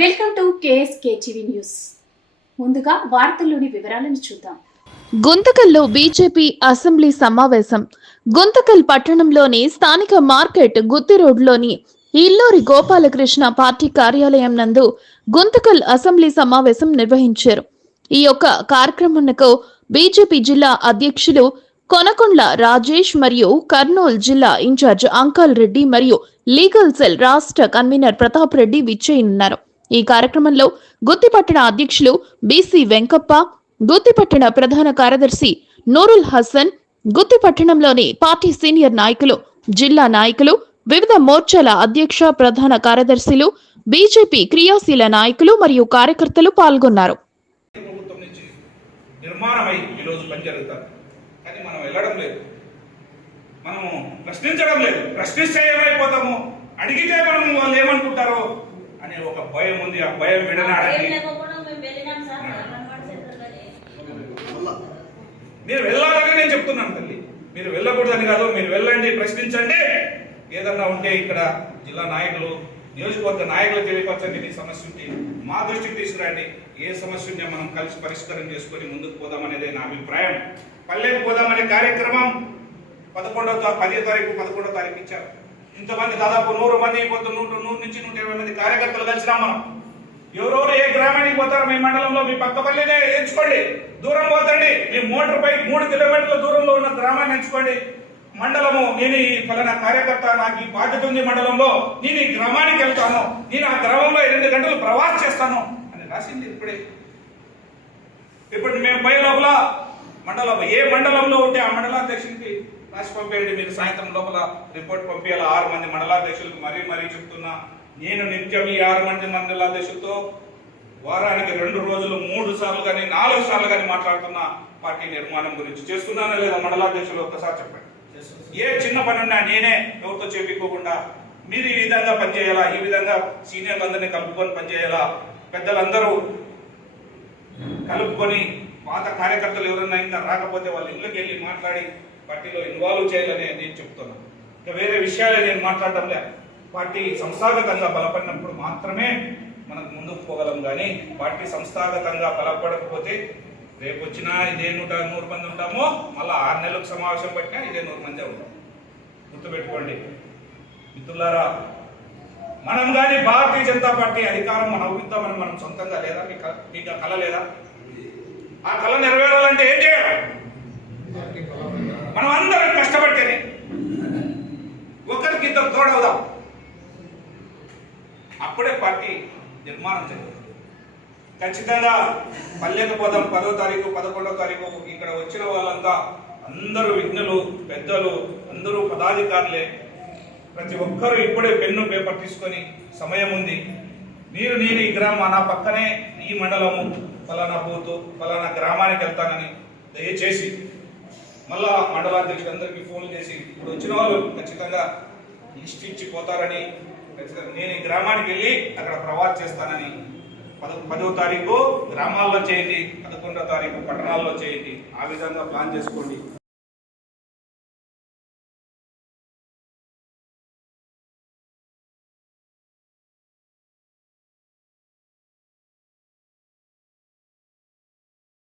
Welcome to KSK TV news. ముందుగా వార్తల్లోని వివరాలను చూద్దాం. గుంతకల్లో బీజేపీ అసెంబ్లీ సమావేశం. గుంతకల్ పట్టణంలోని స్థానిక మార్కెట్ గుత్తి రోడ్లోని ఇల్లూరి గోపాలకృష్ణ పార్టీ కార్యాలయం నందు గుంతకల్ అసెంబ్లీ సమావేశం నిర్వహించారు. ఈ యొక్క కార్యక్రమంకు బీజేపీ జిల్లా అధ్యక్షులు కొనకొండ్ల రాజేష్ మరియు కర్నూలు జిల్లా ఇన్ఛార్జ్ అంకల్ రెడ్డి మరియు లీగల్ సెల్ రాష్ట్ర కన్వీనర్ ప్రతాప్ రెడ్డి విచ్చేయనున్నారు. ఈ కార్యక్రమంలో గుత్తిపట్టణ అధ్యక్షులు బీసీ వెంకప్ప గుత్తిపట్టణ ప్రధాన కార్యదర్శి నూరుల్ హసన్ గుత్తిపట్టణంలోని పార్టీ సీనియర్ నాయకులు జిల్లా నాయకులు వివిధ మోర్చాల అధ్యక్ష ప్రధాన కార్యదర్శులు బీజేపీ క్రియాశీల నాయకులు మరియు కార్యకర్తలు పాల్గొన్నారు. నిర్మాణమై ఈరోజు పని కానీ మనం వెళ్ళడం లేదు. మనము ప్రశ్నించడం లేదు. ప్రశ్నిస్తే ఏమైపోతాము? అడిగితే మనం వాళ్ళు ఏమనుకుంటారో అనే ఒక భయం ఉంది ఆ భయం విడనాడండి. మీరు వెళ్ళాలని నేను చెప్తున్నాను తల్లి. మీరు వెళ్ళకూడదని కాదు మీరు వెళ్ళండి ప్రశ్నించండి. ఏదన్నా ఉంటే ఇక్కడ జిల్లా నాయకులు నియోజకవర్గ నాయకులు తెలియపరచండి మీ సమస్య ఉంటే మా దృష్టికి తీసుకురండి. ఏ సమస్య ఉంటే మనం కలిసి పరిష్కారం చేసుకొని ముందుకు పోదామనేదే నా అభిప్రాయం. పల్లెకు పోదామనే కార్యక్రమం పదకొండవ తా- పదో తారీఖు పదకొండవ తారీఖు ఇచ్చారు. ఇంతమంది దాదాపు నూరు మంది కొంత నూట నూరు నుంచి నూట ఇరవై మంది కార్యకర్తలు కలిసినాం మనం. ఎవరెవరు ఏ గ్రామానికి పోతారో మీ మండలంలో మీ పక్క పల్లెనే ఎంచుకోండి. దూరం పోతండి. మీ మోటార్ పై మూడు కిలోమీటర్ల దూరంలో ఉన్న గ్రామాన్ని ఎంచుకోండి. మండలము నేను ఈ ఫలానా కార్యకర్త నాకు ఈ బాధ్యత ఉంది మండలంలో. నేను ఈ గ్రామానికి వెళ్తాను. నేను ఆ గ్రామంలో ఎనిమిది గంటలు ప్రవాస్ చేస్తాను అని రాసింది ఇప్పుడే. ఇప్పుడు మేము పోయే లోపల మండలం ఏ మండలంలో ఉంటే ఆ మండలాధ్యక్షునికి రాసి పంపేయండి మీరు సాయంత్రం లోపల రిపోర్ట్ పంపించాలి ఆరు మంది మండలాధ్యక్షులకు మరీ మరీ చెప్తున్నా. నేను నిత్యం ఈ ఆరు మంది మండలాధ్యక్షులతో వారానికి రెండు రోజులు మూడు సార్లు కానీ నాలుగు సార్లు కానీ మాట్లాడుతున్నా పార్టీ నిర్మాణం గురించి. చేస్తున్నానా లేదా మండలాధ్యక్షులు ఒక్కసారి చెప్పండి. ఏ చిన్న పని ఉన్నా నేనే ఎవరితో చేపించుకోకుండా మీరు ఈ విధంగా పనిచేయాలా? ఈ విధంగా సీనియర్లందరినీ కలుపుకొని పనిచేయాలా? పెద్దలందరూ కలుపుకొని పాత కార్యకర్తలు ఎవరన్నా ఇంకా రాకపోతే వాళ్ళ ఇళ్ళకి వెళ్ళి మాట్లాడి పార్టీలో ఇన్వాల్వ్ చేయాలని నేను చెప్తున్నాను ఇంకా వేరే విషయాలే నేను మాట్లాడటం లే పార్టీ సంస్థాగతంగా బలపడినప్పుడు మాత్రమే మనకు ముందుకు పోగలం కానీ పార్టీ సంస్థాగతంగా బలపడకపోతే రేపు వచ్చినా ఇదే నూట నూరు మంది ఉంటామో మళ్ళీ ఆరు నెలలకు సమావేశం పెట్టినా ఇదే నూరు మందే ఉంటాం. గుర్తుపెట్టుకోండి. మిత్రులారా మనం కానీ భారతీయ జనతా పార్టీ అధికారం మనం అవుతామని మనం సొంతంగా లేదా? మీకు మీకు కళ లేదా? ఆ కళ నెరవేరాలంటే ఏం చేయాలి? మనం అందరం కష్టపడితేనే ఒకరికి ఇద్దరు తోడవుదాం. అప్పుడే పార్టీ నిర్మాణం జరుగుతుంది. ఖచ్చితంగా పల్లెకు పోదాం పదో తారీఖు పదకొండో తారీఖు ఇక్కడ వచ్చిన వాళ్ళంతా అందరూ విఘ్నులు పెద్దలు అందరూ పదాధికారులే. ప్రతి ఒక్కరూ ఇప్పుడే పెన్ను పేపర్ తీసుకొని సమయం ఉంది. మీరు నేను ఈ గ్రామం నా పక్కనే ఈ మండలము ఫలానా బూతు ఫలానా గ్రామానికి వెళ్తానని దయచేసి మళ్ళా మండలాధ్యక్షులందరికీ ఫోన్ చేసి ఇప్పుడు వచ్చిన వాళ్ళు ఖచ్చితంగా లిస్ట్ ఇచ్చి పోతారని ఖచ్చితంగా నేను ఈ గ్రామానికి వెళ్ళి అక్కడ ప్రవాస్ చేస్తానని. పద పదో తారీఖు గ్రామాల్లో చేయండి పదకొండో తారీఖు పట్టణాల్లో చేయండి. ఆ విధంగా ప్లాన్ చేసుకోండి.